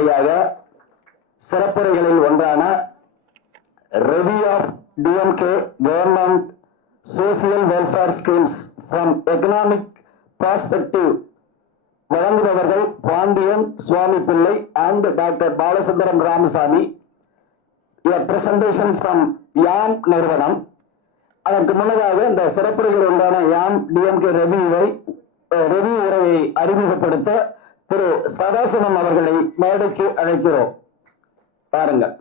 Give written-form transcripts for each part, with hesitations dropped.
அடுத்தபடியாக சிறப்புரைகளில் ஒன்றான Review of DMK Government Social Welfare Schemes from Economic Perspective வழங்குபவர்கள் பாண்டியன் சுவாமி பிள்ளை and Dr. Balasundaram Ramasamy. A presentation from YAM நிறுவனம். அதற்கு முன்னதாக இந்த சிறப்புரைகள் ஒன்றான YAM DMK ரெவியூ உரையை அறிமுகப்படுத்த திரு சதாசிவம் அவர்களை மேடைக்கு அழைக்கிறோம். பாருங்கள்.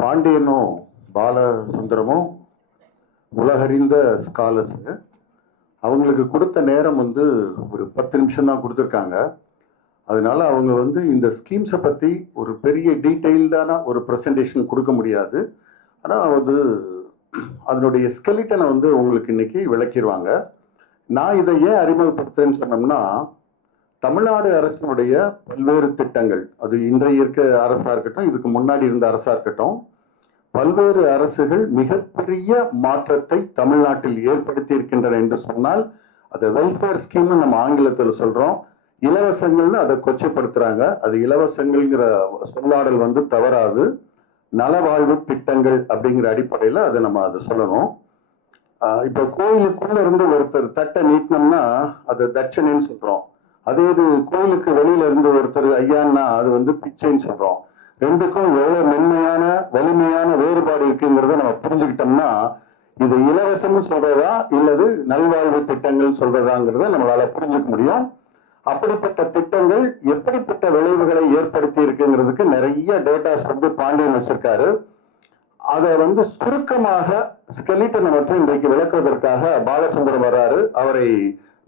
பாண்டியனும் பாலசுந்தரமும் உலகறிந்த ஸ்காலர்ஸ். அவங்களுக்கு கொடுத்த நேரம் ஒரு 10 நிமிஷம் தான் கொடுத்துருக்காங்க. அதனால அவங்க இந்த ஸ்கீம்ஸை பற்றி ஒரு பெரிய டீட்டெயில்டான ஒரு ப்ரெசன்டேஷன் கொடுக்க முடியாது. ஆனால் அதனுடைய ஸ்கெலிட்டனை உங்களுக்கு இன்னைக்கு விளக்கிடுவாங்க. நான் இதை ஏன் அறிமுகப்படுத்துறேன்னு சொன்னோம்னா, தமிழ்நாடு அரசினுடைய பல்வேறு திட்டங்கள், அது இன்றைய இருக்க அரசாக இருக்கட்டும், இதுக்கு முன்னாடி இருந்த அரசாக இருக்கட்டும், பல்வேறு அரசுகள் மிகப்பெரிய மாற்றத்தை தமிழ்நாட்டில் ஏற்படுத்தி இருக்கின்றன என்று சொன்னால் அதை வெல்ஃபேர் ஸ்கீம்னு நம்ம ஆங்கிலத்தில் சொல்றோம். இலவசங்கள்னு அதை கொச்சைப்படுத்துறாங்க. அது இலவசங்கள்ங்கிற சொல்லாடல் தவறாது. நலவாழ்வு திட்டங்கள் அப்படிங்கிற அடிப்படையில் அதை நம்ம சொல்லணும். இப்போ கோயிலுக்குள்ள இருந்து ஒருத்தர் தட்டை நீட்டினோம்னா அது தட்சணைன்னு சொல்றோம். அதே இது கோயிலுக்கு வெளியில இருந்து ஒருத்தர் ஐயான்னா அது பிச்சைன்னு சொல்றோம். ரெண்டுக்கும் எவ்வளவு மென்மையான வலிமையான வேறுபாடு இருக்குங்கிறத நம்ம புரிஞ்சுக்கிட்டோம்னா இது இலவசம்னு சொல்றதா இல்லது நல்வாழ்வு திட்டங்கள் சொல்றதாங்கிறத நம்மளால புரிஞ்சுக்க முடியும். அப்படிப்பட்ட திட்டங்கள் எப்படிப்பட்ட விளைவுகளை ஏற்படுத்தி இருக்குங்கிறதுக்கு நிறைய டேட்டாஸ் பாண்டியன் வச்சிருக்காரு. அதை சுருக்கமாக ஸ்கெலிட்டனை மட்டும் இன்றைக்கு விளக்குவதற்காக பாலசுந்தரம் வர்றாரு. அவரை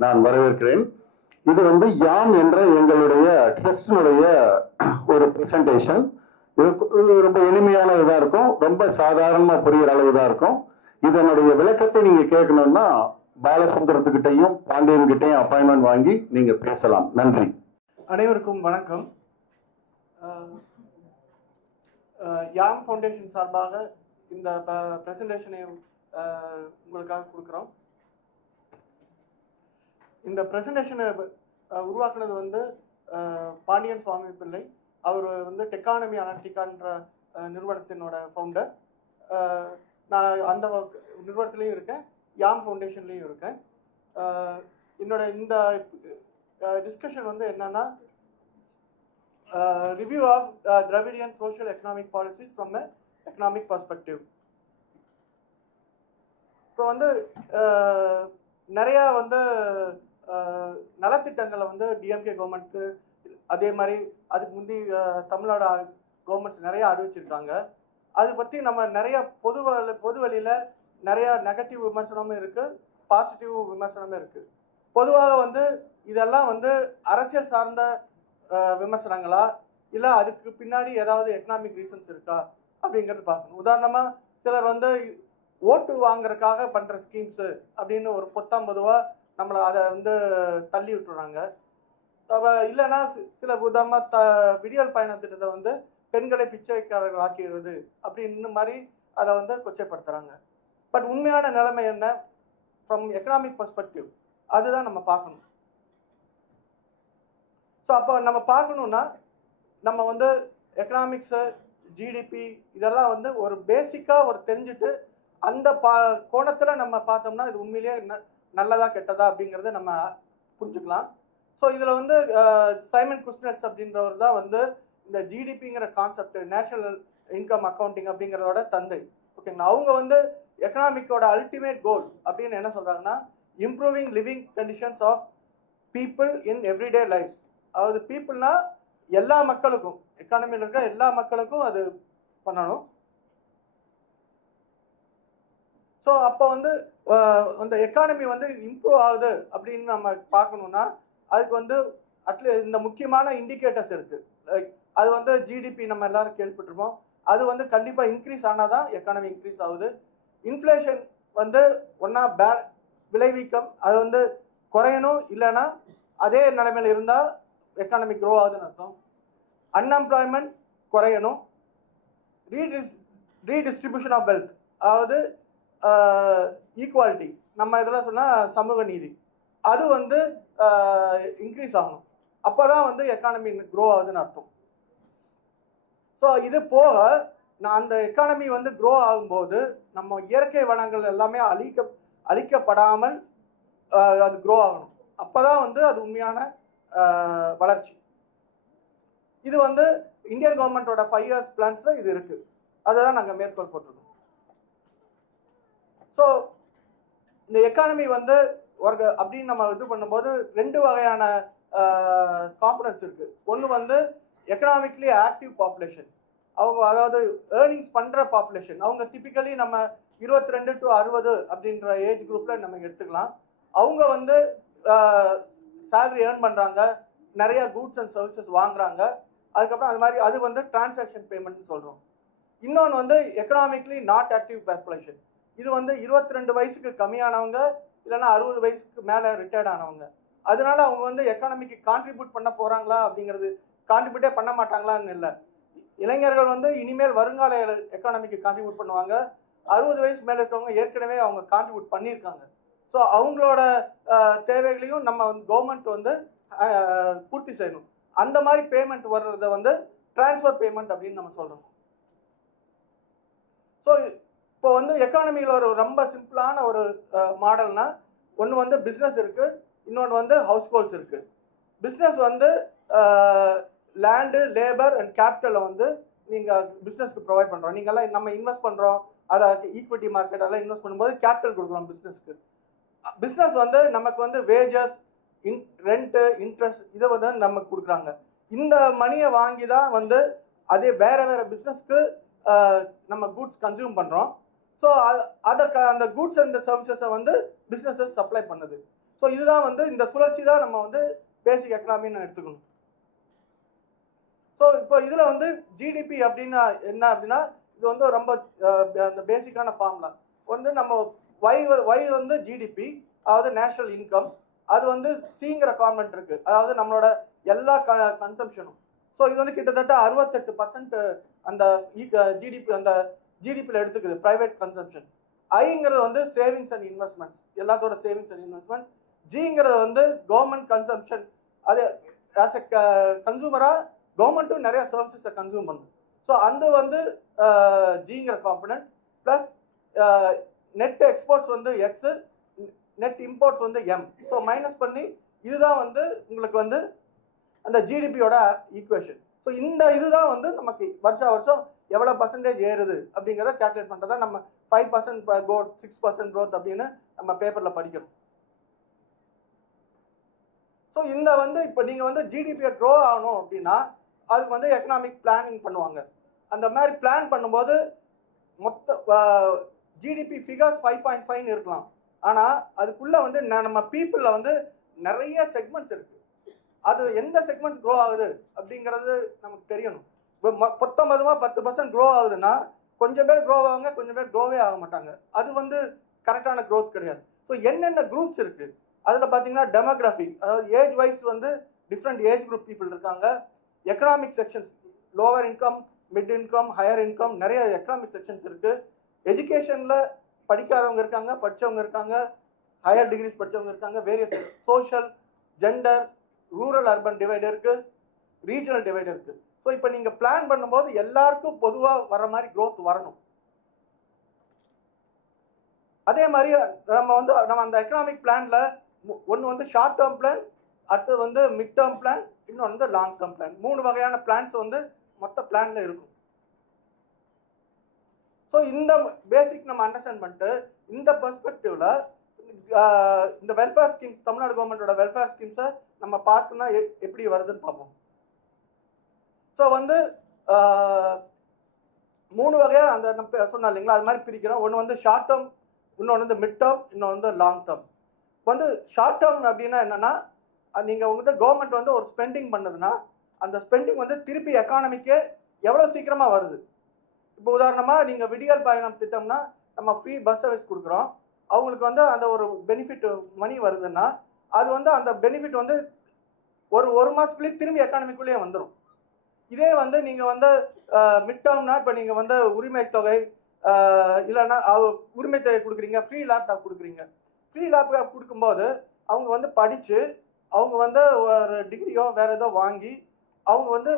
நான் வரவேற்கிறேன். இது யாம் என்ற எங்களுடைய ட்ரஸ்டினுடைய ஒரு பிரசன்டேஷன். இது ரொம்ப எளிமையானதுதான் இருக்கும், ரொம்ப சாதாரணமா புரிகிற அளவு தான் இருக்கும். இதனுடைய விளக்கத்தை நீங்க கேட்கணும்னா பாலசுந்தரத்துக்கிட்டையும் பாண்டியன் கிட்டையும் அப்பாயின்மெண்ட் வாங்கி நீங்க பேசலாம். நன்றி. அனைவருக்கும் வணக்கம். யாம் ஃபவுண்டேஷன் சார்பாக இந்த பிரசன்டேஷனை உங்களுக்காக கொடுக்குறோம். இந்த பிரசன்டேஷனை உருவாக்குனது பாண்டியன் சுவாமி பிள்ளை. அவர் டெக்கானமி அனாலிட்டிகான்ற நிறுவனத்தினோட ஃபவுண்டர். நான் அந்த நிறுவனத்துலேயும் இருக்கேன், யாம் ஃபவுண்டேஷன்லேயும் இருக்கேன். என்னோட இந்த டிஸ்கஷன் என்னன்னா, review of Dravidian social economic policies from economic perspective. இப்போ நிறையா நலத்திட்டங்களை டிஎம்கே கவர்மெண்ட்க்கு, அதே மாதிரி அதுக்கு முந்தி தமிழ்நாடு கவர்மெண்ட்ஸ் நிறைய அறிவிச்சிருக்காங்க. அதை பற்றி நம்ம நிறைய பொது வழியில் நிறைய நெகட்டிவ் விமர்சனமும் இருக்குது, பாசிட்டிவ் விமர்சனமும் இருக்குது. பொதுவாக இதெல்லாம் அரசியல் சார்ந்த விமர்சனங்களா இல்லை அதுக்கு பின்னாடி ஏதாவது எக்கனாமிக் ரீசன்ஸ் இருக்கா அப்படிங்கிறது பார்க்கணும். உதாரணமாக சிலர் ஓட்டு வாங்குறதுக்காக பண்ணுற ஸ்கீம்ஸு அப்படின்னு ஒரு பொத்தாம்பதுவாக நம்மளை அதை தள்ளி விட்டுறாங்க. இல்லைன்னா சில உதாரணமாக விடியல் பயண திட்டத்தை பெண்களை பிச்சைக்காரர்கள் ஆக்கிடுவது அப்படின்னு மாதிரி அதை கொச்சைப்படுத்துகிறாங்க. பட் உண்மையான நிலைமை என்ன ஃப்ரம் எக்கனாமிக் பர்ஸ்பெக்டிவ், அதுதான் நம்ம பார்க்கணும். ஸோ அப்போ நம்ம பார்க்கணுன்னா நம்ம எக்கனாமிக்ஸு, ஜிடிபி இதெல்லாம் ஒரு பேசிக்காக தெரிஞ்சுட்டு அந்த கோணத்தில் நம்ம பார்த்தோம்னா இது உண்மையிலேயே நல்லதா கெட்டதா அப்படிங்கிறத நம்ம புரிஞ்சுக்கலாம். ஸோ இதில் சைமன் குஸ்னெட்ஸ் அப்படின்றவர் தான் இந்த ஜிடிபிங்கிற கான்செப்ட், நேஷனல் இன்கம் அக்கௌண்டிங் அப்படிங்கிறதோட தந்தை. ஓகேங்களா? அவங்க எக்கனாமிக்கோட அல்டிமேட் கோல் அப்படின்னு என்ன சொல்கிறாங்கன்னா, improving living conditions of people in everyday life. அதாவது பீப்புள்னா எல்லா மக்களுக்கும், எக்கானமியில் இருக்கிற எல்லா மக்களுக்கும் அது பண்ணணும். ஸோ அப்போ அந்த எக்கானமி இம்ப்ரூவ் ஆகுது அப்படின்னு நம்ம பார்க்கணுன்னா அதுக்கு இந்த முக்கியமான இண்டிகேட்டர்ஸ் இருக்குது. அது ஜிடிபி நம்ம எல்லாரும் கேள்விப்பட்டிருப்போம். அது கண்டிப்பாக இன்க்ரீஸ் ஆனால் தான் எக்கானமி இன்க்ரீஸ் ஆகுது. இன்ஃப்ளேஷன் ஒன்றா விளைவிக்கம் அது குறையணும், இல்லைன்னா அதே நிலைமையில் இருந்தால் எக்கானமி க்ரோ ஆகுதுன்னு அர்த்தம். அன்எம்ப்ளாய்மெண்ட் குறையணும், ரீடிஸ்ட்ரிபியூஷன் ஆஃப் வெல்த், அதாவது ஈக்குவாலிட்டி, நம்ம இதெல்லாம் சொன்னால் சமூக நீதி, அது வந்து இன்க்ரீஸ் ஆகணும். அப்போ தான் வந்து எக்கானமி க்ரோ ஆகுதுன்னு அர்த்தம். ஸோ இது போக நான் அந்த எக்கானமி வந்து க்ரோ ஆகும்போது நம்ம இயற்கை வளங்கள் எல்லாமே அழிக்கப்படாமல் அது க்ரோ ஆகணும். அப்போ தான் வந்து அது உண்மையான வளர்ச்சி. இது வந்து இந்தியன் கவர்மெண்டோட 5 years பிளான்ஸில் இது இருக்குது. அதை தான் நாங்கள் மேற்கோள் போட்டிருக்கோம். ஸோ இந்த எக்கானமி வந்து அப்படின்னு நம்ம இது பண்ணும்போது 2 வகையான காம்பனன்ட்ஸ் இருக்குது. ஒன்று வந்து எக்கனாமிக்லி ஆக்டிவ் பாப்புலேஷன், அவங்க அதாவது ஏர்னிங்ஸ் பண்ணுற பாப்புலேஷன். அவங்க டிப்பிக்கலி நம்ம 22 to 60 அப்படின்ற ஏஜ் குரூப்பில் நம்ம எடுத்துக்கலாம். அவங்க வந்து சேலரி ஏர்ன் பண்ணுறாங்க, நிறைய கூட்ஸ் அண்ட் சர்வீசஸ் வாங்குறாங்க. அதுக்கப்புறம் அது மாதிரி அது வந்து டிரான்சாக்ஷன் பேமெண்ட்னு சொல்கிறோம். இன்னொன்று வந்து எக்கனாமிக்லி நாட் ஆக்டிவ் பாப்புலேஷன். இது வந்து 22 வயசுக்கு கம்மியானவங்க, இல்லைன்னா 60 வயசுக்கு மேலே ரிட்டையர்ட் ஆனவங்க. அதனால அவங்க வந்து எக்கானமிக்கு கான்ட்ரிபியூட் பண்ண போகிறாங்களா அப்படிங்கிறது, கான்ட்ரிபியூட்டே பண்ண மாட்டாங்களான்னு இல்லை. இளைஞர்கள் வந்து இனிமேல் வருங்கால எக்கானமிக்கு கான்ட்ரிபியூட் பண்ணுவாங்க. 60 வயசு மேலே இருக்கவங்க ஏற்கனவே அவங்க கான்ட்ரிபியூட் பண்ணியிருக்காங்க. ஸோ அவங்களோட தேவைகளையும் நம்ம கவர்மெண்ட் வந்து பூர்த்தி செய்யணும். அந்த மாதிரி பேமெண்ட் வர்றதை வந்து டிரான்ஸ்ஃபர் பேமெண்ட் அப்படின்னு நம்ம சொல்கிறோம். ஸோ இப்போ வந்து எக்கானமியில் ஒரு ரொம்ப சிம்பிளான ஒரு மாடல்னா, ஒன்று வந்து பிஸ்னஸ் இருக்குது, இன்னொன்று வந்து ஹவுஸ் ஹோல்ட்ஸ் இருக்குது. பிஸ்னஸ் வந்து லேண்டு, லேபர் அண்ட் கேபிட்டலை வந்து நீங்கள் பிஸ்னஸ்க்கு ப்ரொவைட் பண்ணுறோம். நீங்கள்லாம் நம்ம இன்வெஸ்ட் பண்ணுறோம், அதை ஈக்விட்டி மார்க்கெட் எல்லாம் இன்வெஸ்ட் பண்ணும்போது கேபிட்டல் கொடுக்குறோம் பிஸ்னஸ்க்கு. பிஸ்னஸ் வந்து நமக்கு வந்து வேஜஸ், ரெண்ட்டு, இன்ட்ரெஸ்ட் இதை வந்து நமக்கு கொடுக்குறாங்க. இந்த மணியை வாங்கி தான் வந்து அதே வேற வேற பிஸ்னஸ்க்கு நம்ம கூட்ஸ் கன்சியூம் பண்ணுறோம். ஸோ அந்த கூட்ஸ் அண்ட் சர்வீசஸை வந்து பிஸ்னஸஸ் சப்ளை பண்ணுது. ஸோ இதுதான் வந்து இந்த சுழற்சி தான் நம்ம வந்து பேசிக் எக்கனாமின்னு எடுத்துக்கணும். ஸோ இப்போ இதில் வந்து ஜிடிபி அப்படின்னா என்ன அப்படின்னா, இது வந்து ரொம்ப அந்த பேசிக்கான ஃபார்முலா வந்து நம்ம ஒய் வந்து ஜிடிபி, அதாவது நேஷனல் இன்கம். அது வந்து சிங்கிற காம்பனன்ட் இருக்குது, அதாவது நம்மளோட எல்லா கன்சம்ஷனும். ஸோ இது வந்து கிட்டத்தட்ட 68% அந்த ஜிடிபி, அந்த ஜிடிபியில் எடுத்துக்குது ப்ரைவேட் கன்சம்ஷன். ஐங்கிறது வந்து சேவிங்ஸ் அண்ட் இன்வெஸ்ட்மெண்ட்ஸ், எல்லாத்தோட சேவிங்ஸ் அண்ட் இன்வெஸ்ட்மெண்ட். ஜிங்கிறது வந்து கவர்மெண்ட் கன்சம்ஷன். அது ஆஸ் எ கன்சூமராக கவர்மெண்ட்டும் நிறைய சர்வீசஸை கன்சூம் பண்ணுது. ஸோ அந்த வந்து ஜிங்கிற காம்பனன்ட். ப்ளஸ் நெட் எக்ஸ்போர்ட்ஸ் வந்து எக்ஸு, நெட் இம்போர்ட்ஸ் வந்து எம். ஸோ மைனஸ் பண்ணி இதுதான் வந்து உங்களுக்கு வந்து அந்த ஜிடிபியோட ஈக்குவேஷன். ஸோ இந்த இதுதான் வந்து நமக்கு வருஷம் எவ்வளோ பர்சன்டேஜ் ஏறுது அப்படிங்கிறத கேல்குலேட் பண்ணுறதா நம்ம 5% growth, 6% growth அப்படின்னு நம்ம பேப்பரில் படிக்கணும். ஸோ இந்த வந்து இப்போ நீங்கள் வந்து ஜிடிபியை க்ரோ ஆகணும் அப்படின்னா அதுக்கு வந்து எக்கனாமிக் பிளானிங் பண்ணுவாங்க. அந்த மாதிரி பிளான் பண்ணும்போது மொத்த ஜிடிபி ஃபிகர்ஸ் 5.5 இருக்கலாம். ஆனால் அதுக்குள்ளே வந்து நம்ம பீப்புளில் வந்து நிறைய செக்மெண்ட்ஸ் இருக்குது. அது எந்த செக்மெண்ட்ஸ் க்ரோ ஆகுது அப்படிங்கிறது நமக்கு தெரியணும். மொத்தமாக 10% க்ரோ ஆகுதுன்னா கொஞ்சம் பேர் க்ரோ ஆவாங்க, கொஞ்சம் பேர் க்ரோவே ஆக மாட்டாங்க. அது வந்து கரெக்டான க்ரோத் கிடையாது. ஸோ என்னென்ன குரூப்ஸ் இருக்குது அதில் பார்த்தீங்கன்னா டெமோகிராஃபி, அதாவது ஏஜ் வைஸ் வந்து டிஃப்ரெண்ட் ஏஜ் குரூப் பீப்புள் இருக்காங்க. Economic sections, lower income, mid income, higher income, நிறைய எக்கனாமிக் செக்ஷன்ஸ் இருக்குது. எஜுகேஷனில் படிக்காதவங்க இருக்காங்க, படித்தவங்க இருக்காங்க, ஹையர் டிகிரிஸ் படித்தவங்க இருக்காங்க. Various social, gender, rural urban divide இருக்குது, ரீஜனல் டிவைடு இருக்குது. ஸோ இப்போ நீங்கள் பிளான் பண்ணும்போது எல்லாருக்கும் பொதுவாக வர மாதிரி க்ரோத் வரணும். அதே மாதிரி நம்ம அந்த எக்கனாமிக் பிளான்ல ஒன்று வந்து ஷார்ட் டேர்ம் பிளான், அடுத்தது வந்து மிட் டேர்ம் பிளான், இன்னொன்று வந்து லாங் டேர்ம் பிளான். 3 வகையான பிளான்ஸ் வந்து மொத்த பிளான்ல இருக்கும். ஸோ இந்த பேசிக் நம்ம அண்டர்ஸ்டாண்ட் பண்ணிட்டு இந்த பெர்ஸ்பெக்டிவ்ல இந்த வெல்ஃபேர் ஸ்கீம்ஸ், தமிழ்நாடு கவர்மெண்டோட வெல்ஃபேர் ஸ்கீம்ஸை நம்ம பார்க்கணும்னா எப்படி வருதுன்னு பார்ப்போம். ஸோ வந்து 3 வகையாக அந்த நம்ம சொன்னோம் இல்லைங்களா, அது மாதிரி பிரிக்கிறோம். ஒன்று வந்து ஷார்ட் டேர்ம், இன்னொன்று வந்து மிட் டேர்ம், இன்னொன்று வந்து லாங் டேர்ம். வந்து ஷார்ட் டேர்ம் அப்படின்னா என்னன்னா, நீங்கள் வந்து கவர்மெண்ட் வந்து ஒரு ஸ்பெண்டிங் பண்ணுதுன்னா அந்த ஸ்பெண்டிங் வந்து திருப்பி எக்கானமிக்கே எவ்வளோ சீக்கிரமாக வருது. இப்போ உதாரணமாக நீங்கள் விடியல் பயணம் திட்டம்னா நம்ம ஃப்ரீ பஸ் சர்வீஸ் கொடுக்குறோம். அவங்களுக்கு வந்து அந்த ஒரு பெனிஃபிட் மணி வருதுன்னா அது வந்து அந்த பெனிஃபிட் வந்து ஒரு மாதத்துக்குள்ளேயே திரும்பி எக்கானமிக்குள்ளேயே வந்துடும். இதே வந்து நீங்க வந்து மிட் டேர்ம்னா இப்போ நீங்க வந்து உரிமை தொகை இல்லைன்னா உரிமை தொகை கொடுக்குறீங்க, ஃப்ரீ லேப்டாப் கொடுக்குறீங்க. ஃப்ரீ லேப்டாப் கொடுக்கும்போது அவங்க வந்து படிச்சு அவங்க வந்து ஒரு டிகிரியோ வேற ஏதோ வாங்கி அவங்க வந்து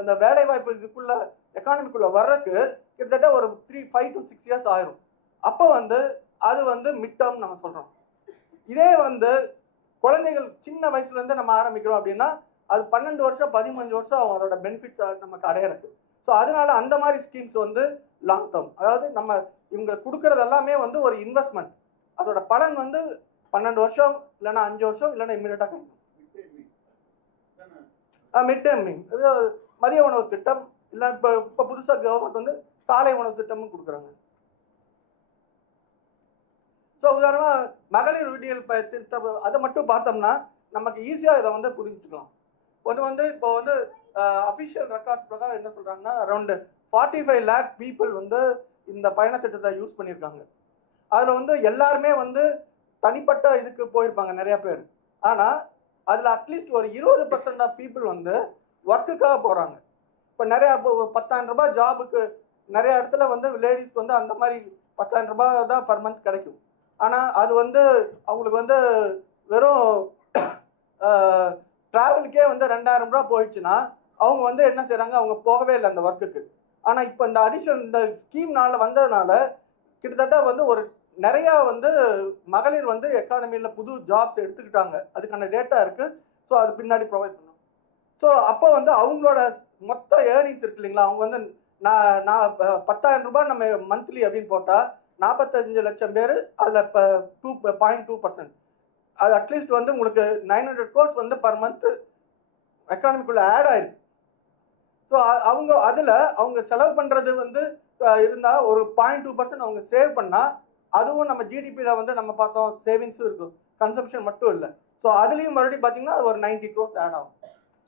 இந்த வேலை வாய்ப்பு இதுக்குள்ள எக்கானமிக்குள்ள வர்றதுக்கு கிட்டத்தட்ட ஒரு 5 to 6 years ஆயிரும். அப்போ வந்து அது வந்து மிட் டேர்ம் நம்ம சொல்றோம். இதே வந்து குழந்தைகள் சின்ன வயசுல இருந்து நம்ம ஆரம்பிக்கிறோம் அப்படின்னா அது 12 வருஷம் 15 வருஷம் அதோட பெனிஃபிட்ஸ் நமக்கு அடையிறது. ஸோ அதனால அந்த மாதிரி ஸ்கீம்ஸ் வந்து லாங் டேர்ம், அதாவது நம்ம இவங்க கொடுக்கறது எல்லாமே வந்து ஒரு இன்வெஸ்ட்மெண்ட். அதோட பலன் வந்து 12 வருஷம் இல்லைன்னா 5 வருஷம் இல்லைன்னா இம்மிடியட்டா கிடைக்கும். மிட் டேர்ம் மீன் மதிய உணவு திட்டம் இல்லை இப்போ புதுசாக கவர்மெண்ட் வந்து காலை உணவு திட்டமும் கொடுக்குறாங்க. ஸோ உதாரணமாக மகளிர் விடியல் திட்டம் அதை மட்டும் பார்த்தோம்னா நமக்கு ஈஸியாக இதை வந்து புரிஞ்சுக்கலாம். ஒன்று வந்து இப்போ வந்து அஃபிஷியல் ரெக்கார்ட்ஸ் பிரகாரம் என்ன சொல்கிறாங்கன்னா அரௌண்ட் 45 lakh பீப்புள் வந்து இந்த பயண திட்டத்தை யூஸ் பண்ணியிருக்காங்க. அதில் வந்து எல்லாருமே வந்து தனிப்பட்ட இதுக்கு போயிருப்பாங்க நிறைய பேர். ஆனால் அதில் அட்லீஸ்ட் ஒரு 20% ஆஃப் பீப்புள் வந்து ஒர்க்குக்காக போகிறாங்க. இப்போ நிறையா இப்போ ஒரு 10,000 ரூபாய் ஜாபுக்கு நிறைய இடத்துல வந்து லேடிஸ்க்கு வந்து அந்த மாதிரி 10,000 ரூபாய் தான் பர் மந்த் கிடைக்கும். ஆனால் அது வந்து அவங்களுக்கு வந்து வெறும் ட்ராவலுக்கே வந்து 2,000 ரூபாய் போயிடுச்சுன்னா அவங்க வந்து என்ன செய்கிறாங்க, அவங்க போகவே இல்லை அந்த ஒர்க்குக்கு. ஆனால் இப்போ இந்த அடிஷன் இந்த ஸ்கீம்னால வந்ததுனால கிட்டத்தட்ட வந்து ஒரு நிறையா வந்து மகளிர் வந்து எக்கானமியில் புது ஜாப்ஸ் எடுத்துக்கிட்டாங்க. அதுக்கான டேட்டா இருக்குது. ஸோ அது பின்னாடி ப்ரொவைட் பண்ணணும். ஸோ அப்போ வந்து அவங்களோட மொத்த ஏர்னிங்ஸ் இருக்கு இல்லைங்களா, அவங்க வந்து நான் 10,000 ரூபாய் நம்ம மந்த்லி அப்படின்னு போட்டால் 45 லட்சம் பேர் அதில் இப்போ 2.2%. அது அட்லீஸ்ட் வந்து உங்களுக்கு 900 crores வந்து பர் மந்த் எக்கானமிக்குள்ள ஆட் ஆயிருக்கு. ஸோ அவங்க அதில் அவங்க செலவு பண்ணுறது வந்து இருந்தால் ஒரு 0.2% அவங்க சேவ் பண்ணால் அதுவும் நம்ம ஜிடிபியில் வந்து நம்ம பார்த்தோம் சேவிங்ஸும் இருக்கும், கன்சம்ஷன் மட்டும் இல்லை. ஸோ அதுலேயும் மறுபடியும் பார்த்தீங்கன்னா ஒரு 90 crores ஆட் ஆகும்.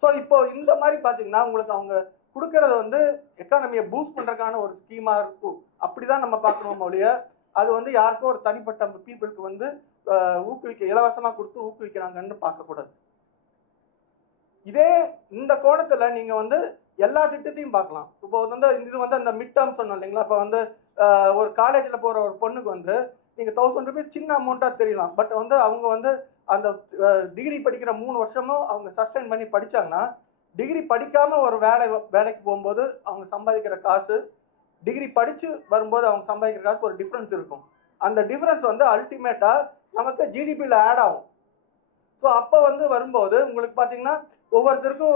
ஸோ இப்போ இந்த மாதிரி பார்த்தீங்கன்னா உங்களுக்கு அவங்க கொடுக்கறது வந்து எக்கானமியை பூஸ்ட் பண்ணுறதுக்கான ஒரு ஸ்கீமாக இருக்கும். அப்படி தான் நம்ம பார்க்கணும் ஒழிய அது வந்து யாருக்கும் ஒரு தனிப்பட்ட பீப்புளுக்கு வந்து இலவசமாக கொடுத்து ஊக்குவிக்கிறாங்கன்னு பார்க்கக்கூடாது. இதே இந்த கோணத்தில் நீங்கள் வந்து எல்லா திட்டத்தையும் பார்க்கலாம். இப்போ வந்து இது வந்து அந்த மிட் டேர்ம் சொன்னோம் இல்லைங்களா, இப்போ வந்து ஒரு காலேஜில் போகிற ஒரு பொண்ணுக்கு வந்து நீங்கள் 1000 rupees சின்ன அமௌண்ட்டாக தெரியலாம். பட் வந்து அவங்க வந்து அந்த டிகிரி படிக்கிற 3 வருஷமும் அவங்க சஸ்டைன் பண்ணி படித்தாங்கன்னா டிகிரி படிக்காமல் ஒரு வேலைக்கு போகும்போது அவங்க சம்பாதிக்கிற காசு, டிகிரி படித்து வரும்போது அவங்க சம்பாதிக்கிற காசு ஒரு டிஃப்ரென்ஸ் இருக்கும். அந்த டிஃப்ரென்ஸ் வந்து அல்டிமேட்டாக நமக்கு ஜிடிபியில் ஆட் ஆகும். ஸோ அப்போ வந்து வரும்போது உங்களுக்கு பார்த்தீங்கன்னா ஒவ்வொருத்தருக்கும்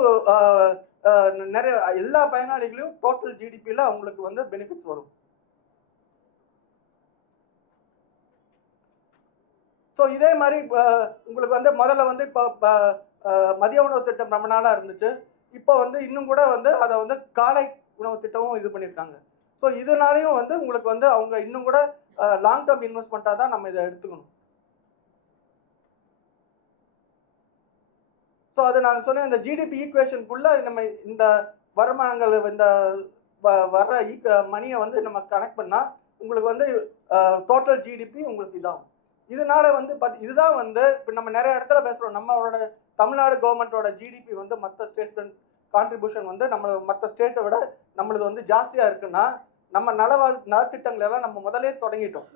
நிறைய எல்லா பயனாளிகளையும் டோட்டல் ஜிடிபியில் அவங்களுக்கு வந்து பெனிஃபிட்ஸ் வரும். ஸோ இதே மாதிரி உங்களுக்கு வந்து முதல்ல வந்து இப்போ மதிய உணவு திட்டம் ரொம்ப நாளாக இருந்துச்சு. இப்போ வந்து இன்னும் கூட வந்து அதை வந்து காலை உணவு திட்டமும் இது பண்ணியிருக்காங்க. ஸோ இதனாலையும் வந்து உங்களுக்கு வந்து அவங்க இன்னும் கூட லாங் டேர்ம் இன்வெஸ்ட்மெண்ட்டாக தான் நம்ம இதை எடுத்துக்கணும். ஸோ அது நாங்கள் சொன்ன இந்த ஜிடிபி ஈக்குவேஷனுக்குள்ளே நம்ம இந்த வருமானங்கள் இந்த வர்ற மணியை வந்து நம்ம கனெக்ட் பண்ணால் உங்களுக்கு வந்து டோட்டல் ஜிடிபி உங்களுக்கு இதாகும். இதனால வந்து இதுதான் வந்து இப்போ நம்ம நிறைய இடத்துல பேசுகிறோம், நம்மளோட தமிழ்நாடு கவர்மெண்ட்டோட ஜிடிபி வந்து மற்ற ஸ்டேட் கான்ட்ரிபியூஷன் வந்து நம்ம மற்ற ஸ்டேட்டை விட நம்மளது வந்து ஜாஸ்தியாக இருக்குன்னா நம்ம நலத்திட்டங்கள் எல்லாம் நம்ம முதலே தொடங்கிட்டோம்.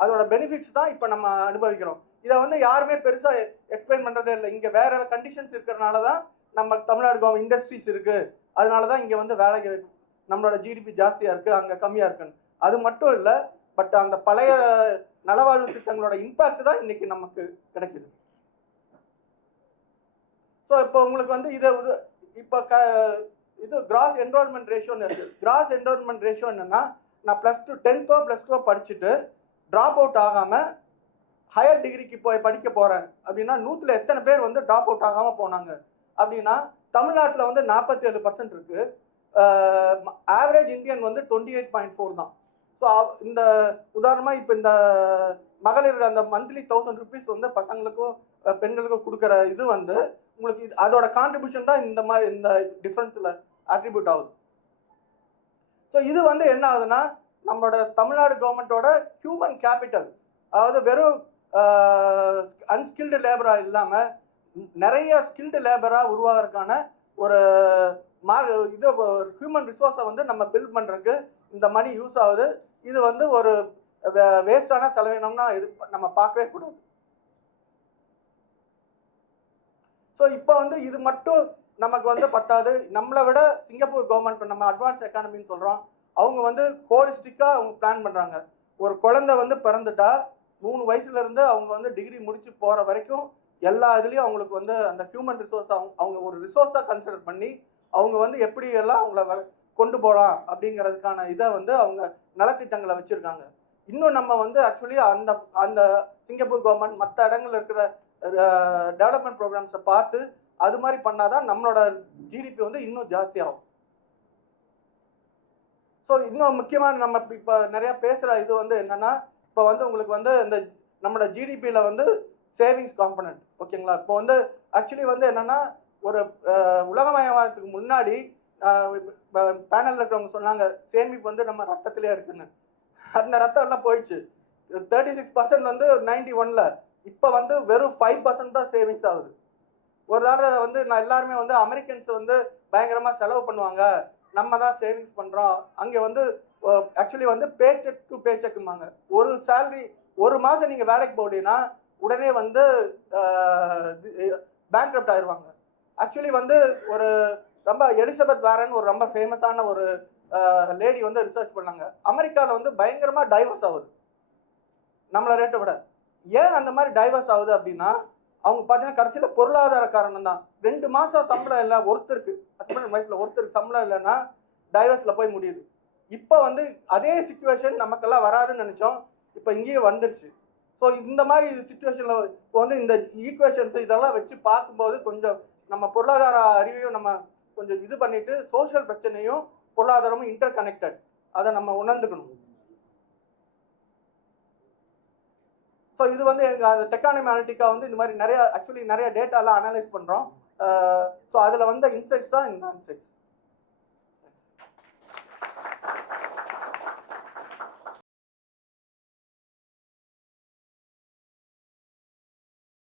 அதோட பெனிஃபிட்ஸ் தான் இப்போ நம்ம அனுபவிக்கிறோம். இதை வந்து யாருமே பெருசாக எக்ஸ்பிளைன் பண்ணுறதே இல்லை. இங்கே வேற கண்டிஷன்ஸ் இருக்கிறனால தான் நம்ம தமிழ்நாடு கவர்மெண்ட் இண்டஸ்ட்ரீஸ் இருக்குது, அதனால தான் இங்கே வந்து வேலைக்கு நம்மளோட ஜிடிபி ஜாஸ்தியாக இருக்குது அங்கே கம்மியாக இருக்குன்னு. அது மட்டும் இல்லை, பட் அந்த பழைய நலவாழ்வு திட்டங்களோட இம்பாக்ட் தான் இன்னைக்கு நமக்கு கிடைக்குது. ஸோ இப்போ உங்களுக்கு வந்து இதை இப்போ இது கிராஸ் என்ரோல்மெண்ட் ரேஷியோன்னு இருக்குது. கிராஸ் என்ரோல்மெண்ட் ரேஷியோ என்னன்னா, நான் +10th+2 படிச்சுட்டு ட்ராப் அவுட் ஆகாமல் ஹையர் டிகிரிக்கு போய் படிக்க போகிறேன் அப்படின்னா 100ல் எத்தனை பேர் வந்து ட்ராப் அவுட் ஆகாமல் போனாங்க அப்படின்னா தமிழ்நாட்டில் வந்து 47% இருக்குது. ஆவரேஜ் இந்தியன் வந்து 28.4 தான். ஸோ இந்த உதாரணமாக இப்போ இந்த மகளிர் அந்த மந்த்லி 1000 rupees வந்து பசங்களுக்கும் பெண்களுக்கும் கொடுக்குற இது வந்து உங்களுக்கு அதோட கான்ட்ரிபியூஷன் தான் இந்த மாதிரி இந்த டிஃப்ரென்ஸில் அட்ரிபியூட் ஆகுது. ஸோ இது வந்து என்ன ஆகுதுன்னா நம்மளோட தமிழ்நாடு கவர்மெண்ட்டோட ஹியூமன் கேபிட்டல், அதாவது வெறும் அன்ஸ்கில்டு லேபராக இல்லாமல் நிறைய ஸ்கில்டு லேபராக உருவாகிறதுக்கான ஒரு இது ஹியூமன் ரிசோர்ஸை வந்து நம்ம பில்ட் பண்றதுக்கு இந்த மணி யூஸ் ஆகுது. இது வந்து ஒரு வேஸ்டான செலவினம்னா நம்ம பார்க்கவே கூடாது. ஸோ இப்போ வந்து இது மட்டும் நமக்கு வந்து பத்தாது. நம்மளை விட சிங்கப்பூர் கவர்மெண்ட், நம்ம அட்வான்ஸ் எக்கானமின்னு சொல்றோம், அவங்க வந்து ஹோலிஸ்டிக்கா அவங்க பிளான் பண்றாங்க. ஒரு குழந்தை வந்து பிறந்துட்டா 3 வயசுல இருந்து அவங்க வந்து டிகிரி முடிச்சு போற வரைக்கும் எல்லா இதுலயும் அவங்களுக்கு வந்து அந்த ஹியூமன் ரிசோர்ஸ் அவங்க ஒரு ரிசோர்ஸா கன்சிடர் பண்ணி அவங்க வந்து எப்படி எல்லாம் அவங்கள கொண்டு போகலாம் அப்படிங்கிறதுக்கான இதை வந்து அவங்க நலத்திட்டங்களை வச்சிருக்காங்க. இன்னும் நம்ம வந்து ஆக்சுவலி அந்த அந்த சிங்கப்பூர் கவர்மெண்ட் மற்ற இடங்கள்ல இருக்கிற டெவலப்மெண்ட் ப்ரோக்ராம்ஸை பார்த்து அது மாதிரி பண்ணாதான் நம்மளோட ஜிடிபி வந்து இன்னும் ஜாஸ்தி ஆகும். ஸோ இன்னும் முக்கியமாக நம்ம இப்போ நிறைய பேசுகிற இது வந்து என்னன்னா, இப்போ வந்து உங்களுக்கு வந்து இந்த நம்மளோட ஜிடிபியில் வந்து சேவிங்ஸ் காம்பனன்ட், ஓகேங்களா? இப்போ வந்து ஆக்சுவலி வந்து என்னன்னா, ஒரு உலகமயமானதுக்கு முன்னாடி பேனலில் இருக்கிறவங்க சொன்னாங்க சேமிப்பு வந்து நம்ம ரத்தத்திலே இருக்குன்னு. அந்த ரத்தம் எல்லாம் போயிடுச்சு. 36% வந்து 91ல, இப்போ வந்து வெறும் 5% தான் சேவிங்ஸ் ஆகுது. ஒரு நாள் வந்து நான் எல்லாருமே வந்து அமெரிக்கன்ஸ் வந்து பயங்கரமாக செலவு பண்ணுவாங்க, நம்ம தான் சேவிங்ஸ் பண்ணுறோம். அங்கே வந்து ஆக்சுவலி வந்து பே செக் டு பே செக்குமாங்க. ஒரு சேலரி ஒரு மாதம் நீங்கள் வேலைக்கு போட்டீங்கன்னா உடனே வந்து பேங்க்ரப்ட் ஆயிடுவாங்க. ஆக்சுவலி வந்து ஒரு ரொம்ப எலிசபெத் வாரன் ஒரு ரொம்ப ஃபேமஸான ஒரு லேடி வந்து ரிசர்ச் பண்ணாங்க. அமெரிக்காவில் வந்து பயங்கரமாக டைவர்ஸ் ஆகுது நம்மளை ரேட்டை விட. ஏன் அந்த மாதிரி டைவர்ஸ் ஆகுது அப்படின்னா, அவங்க பார்த்தீங்கன்னா கடைசியில் பொருளாதார காரணம் தான். 2 மாதம் சம்பளம் இல்லை ஒருத்தருக்கு, ஹஸ்பண்ட் அண்ட் ஒய்ஃப்ல ஒருத்தருக்கு சம்பளம் இல்லைன்னா டைவர்ஸில் போய் முடியுது. இப்போ வந்து அதே சுச்சுவேஷன் நமக்கெல்லாம் வராதுன்னு நினச்சோம், இப்போ இங்கேயே வந்துருச்சு. ஸோ இந்த மாதிரி சுச்சுவேஷனில் இப்போ வந்து இந்த ஈக்குவேஷன்ஸ் இதெல்லாம் வச்சு பார்க்கும்போது கொஞ்சம் நம்ம பொருளாதார அறிவையும் நம்ம கொஞ்சம் இது பண்ணிட்டு சோஷியல் பிரச்சனையும் பொருளாதாரமும் இன்டர் கனெக்டட், அதை நம்ம உணர்ந்துக்கணும். ஸோ இது வந்து எங்கள் டெக்கானமி அனலிட்டிக்கா வந்து இந்த மாதிரி நிறைய ஆக்சுவலி நிறைய டேட்டாலாம் அனலைஸ் பண்ணுறோம். ஸோ அதில் வந்த இன்சைட்ஸ் தான் இந்த இன்சைட்ஸ்.